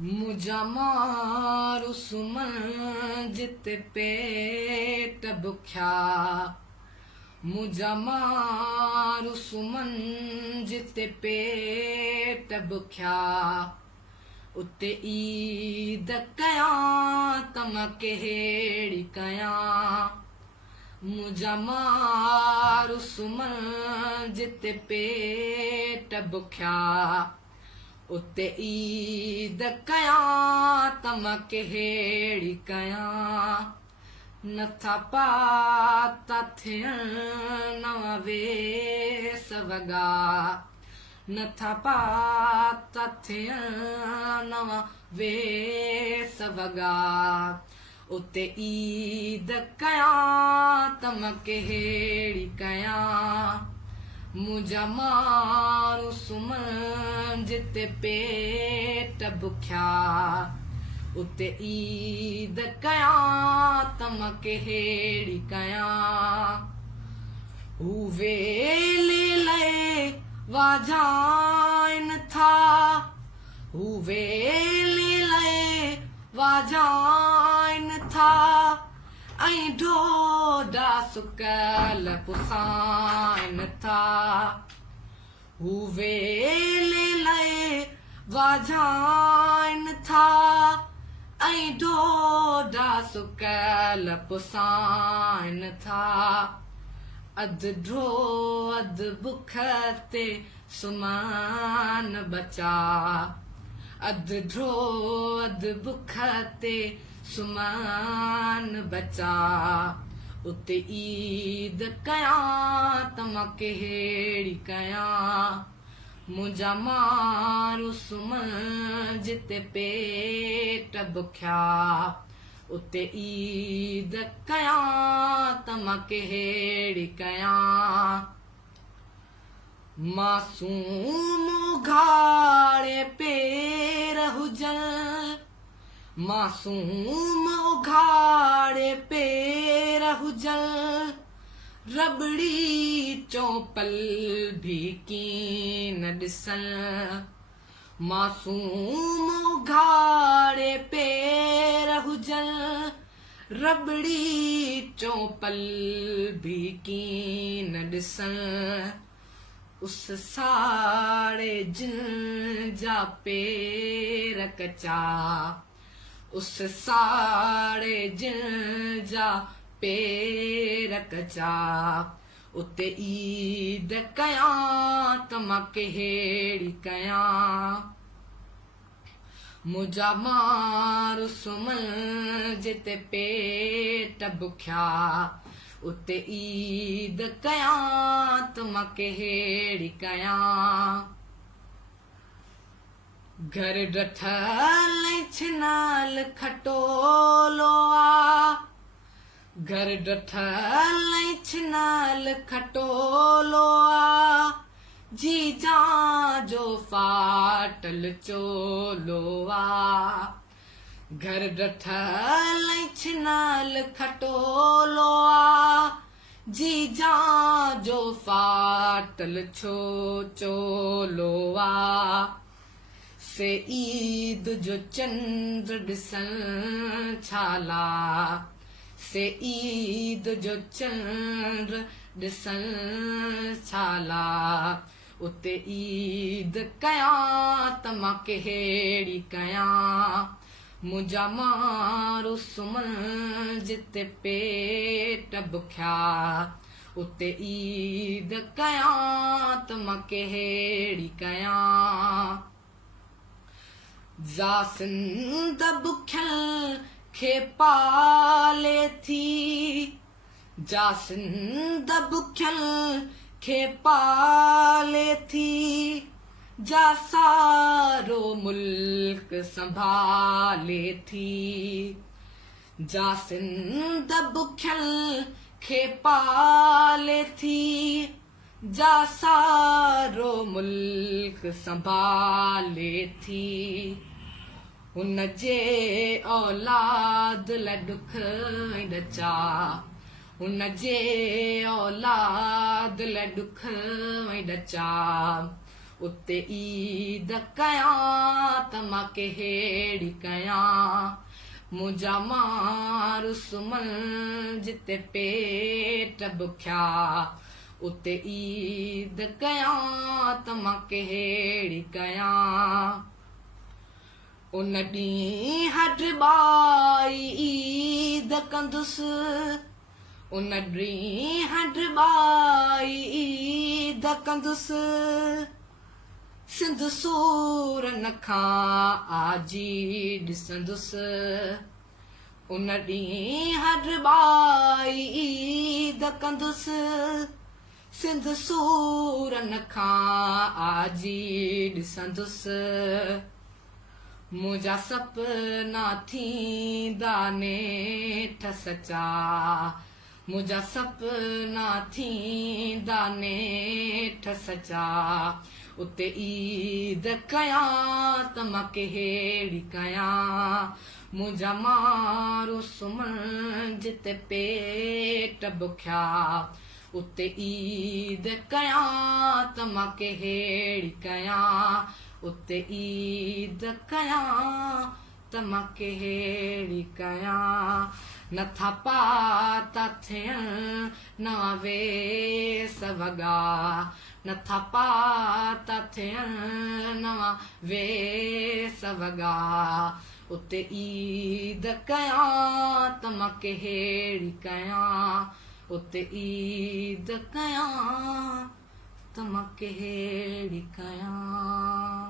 मुझा मारू सुमन जित पेट बुख्या मुझा मारू सुमन जित पेट बुख्या उते ईद कया तम केड़ी कया मुझा मारू सुमन जित पेट बुख्या उते ईद कया तम केड़ी कया नथा पाता थियन नवा वेस वगा नथा पाता थियन नवा वेस वगा उते ईद कया तम केड़ी कया मुझा मारू सुमन जिते पेट बुख्या उते ईद कया तम केड़ी कया वेले लए वाजाइन था वेले लए वाजाइन था ऐं ढोढा सुकल पुसाइन था वेले लए वाजाइन था ऐं ढोढा सुकल पुसाइन था अध ढो अध बुख ते सुमान बचा अध ढो अध बुख ते सुमान बचा उते ईद कया तम केड़ी कया मुझा मारू सुमन जिते पेट बुख्या उते ईद कया तम केड़ी कया मासूम घाड़े पेर हुजन मासूम उघाड़े पेर हुजन रबड़ी चौपल भी कीन ॾिसन मासूम उघाड़े पेर हुजन रबड़ी चौपल भी कीन ॾिसन उस साड़े जिन जा पेर कचा उस साड़े जिन जा पेर कचा उते ईद कया तम केड़ी कया मुझा मारू सुमन जिते पेट बुख्या उते ईद कया तम केड़ी कया घर डठल छिनाल खटोलो आ घर डठल छिनाल खटोलो आ जीजा जो फाटल चोलो आ घर डठल छिनाल खटोलो आ जीजा जो फाटल छो चोलो आ से ईद जो चंद्र ॾिसन छाला से ईद जो चंद्र ॾिसन छाला उते ईद कया तम केड़ी कया मुझा मारू सुमन जिते पेट बुख्या उते ईद कया तम केड़ी कया जासिंद बुख्यल खे पाले थी जासिंद बुख्यल खे पाले थी जा सारो मुल्क संभाले थी जासिंद बुख्यल खे पाले थी जा सारो मुल्क संभाले थी उन जे औलाद ला दुख ॾचा उन जे औलाद ला दुख ॾचा उते ईद कयां त मां कहिड़ी कयां मुंहिंजा मां सुमन जिते पेट बुख्या उते ईद कयां त मां कहिड़ी कयां उन ॾींहुं हडबाई ईद कंदुसि उन ॾींहुं हडबाई ईद कंदुसि सिंध सूरन खां आजी ॾिसंदुसि उन ॾींहुं हडबाई ईद कंदुसि सिंध सूरन खां आजी ॾिसंदुसि मुंहिंजा सपना थींदा नेठ सचा मुंहिंजा सपना थींदा नेठ सचा उते ईद कयां त मां कहिड़ी कयां मुंहिंजा मां सुमन जिते पेट बुख्या उते ईद कयां त मां कहिड़ी कयां उते ईद कयां त मां कहिड़ी कयां नथा पाता थियनि नवां वेस वॻा नथा पाता थियनि नवां वेस वॻा उते ईद कयां त मां कहिड़ी कयां उते ईद कयां त मां कहिड़ी कयां